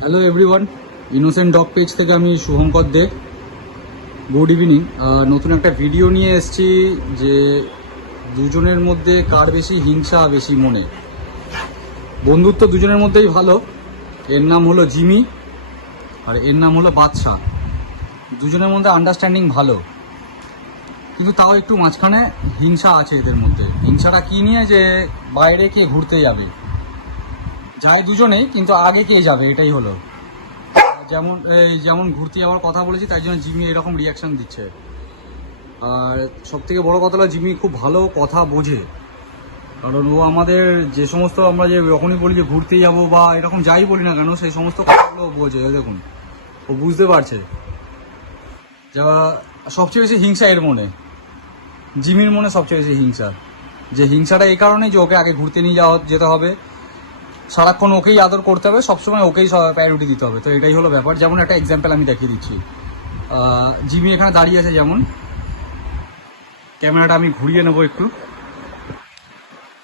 Hello everyone, innocent dog page থেকে আমি শুভঙ্কর দেব। Good evening. নতুন একটা ভিডিও নিয়ে এসেছি যে দুজনের মধ্যে কার বেশি হিংসা বেশি মনে। বন্ধুত্ব দুজনের মধ্যেই ভালো। এর নাম হলো জিমি আর এর নাম হলো বাদশা। দুজনের মধ্যে আন্ডারস্ট্যান্ডিং ভালো, কিন্তু তাও একটু মাঝখানে হিংসা আছে এদের মধ্যে। হিংসাটা কী নিয়ে, যে বাইরে কে ঘুরতে যাবে, যায় দুজনেই, কিন্তু আগে কে যাবে এটাই হলো। যেমন ঘুরতে যাওয়ার কথা বলেছি, তাই জন্য জিমি এরকম রিয়াকশন দিচ্ছে। আর সব থেকে বড় কথা হলো জিমি খুব ভালো কথা বোঝে, কারণ ও আমাদের যে সমস্ত আমরা যে যখনই বলি যে ঘুরতে যাবো বা এরকম যাই বলি না কেন, সেই সমস্ত কথাগুলো বোঝে। দেখুন, ও বুঝতে পারছে। যা সবচেয়ে বেশি হিংসা এর মনে, জিমির মনে সবচেয়ে বেশি হিংসা। যে হিংসাটা এই কারণেই যে ওকে আগে ঘুরতে নিয়ে যেতে হবে, সারাক্ষণ ওকেই আদর করতে হবে, সবসময় ওকেই প্রায়োরিটি দিতে হবে। তো এটাই হলো ব্যাপার। যেমন একটা এক্সাম্পল আমি দেখিয়ে দিচ্ছি। জিমি এখানে দাঁড়িয়ে আছে, যেমন ক্যামেরাটা আমি ঘুরিয়ে নেবো একটু।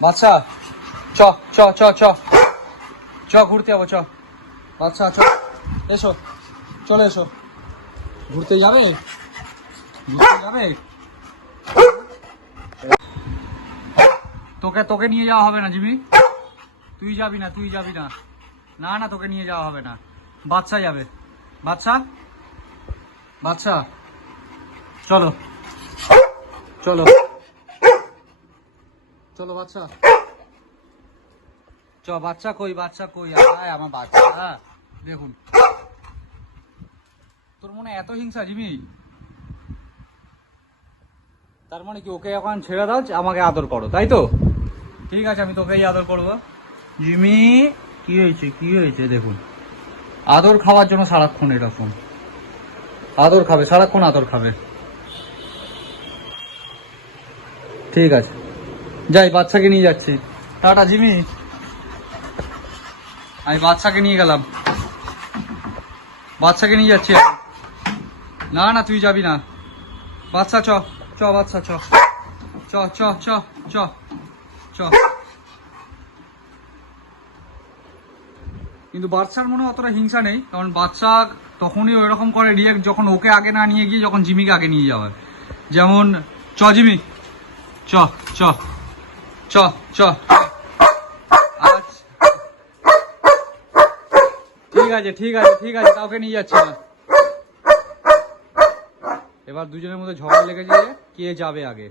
বাচ্চা চ চ চ চ চ ঘুরতে যাবো, চ বাচ্চা চ, এসো, চলে এসো। ঘুরতে যাবে, ঘুরতে যাবে। তোকে তোকে নিয়ে যাওয়া হবে না জিমি, তুই যাবি না, তুই যাবি না। না না, তোকে নিয়ে যাওয়া হবে না, বাচ্চা যাবে। বাচ্চা বাচ্চা চলো চলো চলো বাচ্চা চ। বাচ্চা কই, বাচ্চা কই, আয় আমার বাচ্চা। দেখুন, তোর মনে এত হিংসা জিমি, তার মানে কি ওকে এখন ছেড়ে দাও, আমাকে আদর করো, তাই তো? ঠিক আছে, আমি তোকেই আদর করবো। জিমি কি হয়েছে, কি হয়েছে? দেখুন, আদর খাওয়ার জন্য সারাক্ষণ এরকম আদর খাবে, সারাক্ষণ আদর খাবে। ঠিক আছে, যাই, বাচ্চাকে নিয়ে যাচ্ছি। টাটা জিমি, আমি বাচ্চাকে নিয়ে গেলাম, বাচ্চাকে নিয়ে যাচ্ছি। না না, তুই যাবি না, বাচ্চা চ চ, বাচ্চা চ চ চ চ চ চ। কিন্তু বাচ্চার মনে অতটা হিংসা নেই, কারণ বাচ্চা তখনই ওইরকম করে রিয়েক্ট যখন ওকে আগে না নিয়ে গিয়ে যখন জিমিকে আগে নিয়ে যাওয়ার। যেমন চ জিমি, চ চ চ চ। ঠিক আছে ঠিক আছে ঠিক আছে, কাউকে নিয়ে যাচ্ছি না। এবার দুজনের মধ্যে ঝগড়া লেগেছে কে যাবে আগে।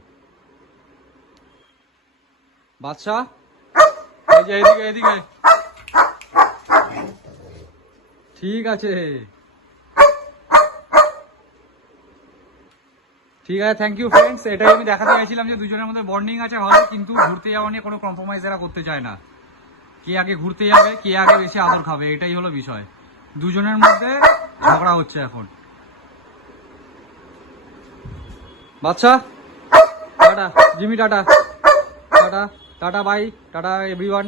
বাচ্চা এই যে এদিকে এদিকে। ঠিক আছে ঠিক আছে, থ্যাংক ইউ ফ্রেন্ডস। এটাই আমি দেখাতে চাইছিলাম যে দুজনের মধ্যে বন্ডিং আছে ভালো, কিন্তু ঘুরতে যাওয়া নিয়ে কোনো কম্প্রোমাইজ এরা করতে চায় না। কে আগে ঘুরতে যাবে, কে আগে বেশি আদর খাবে, এটাই হলো বিষয়। দুজনের মধ্যে ঝগড়া হচ্ছে এখন। বাচ্চা tata Jimmy, tata tata tata, bye, tata everyone.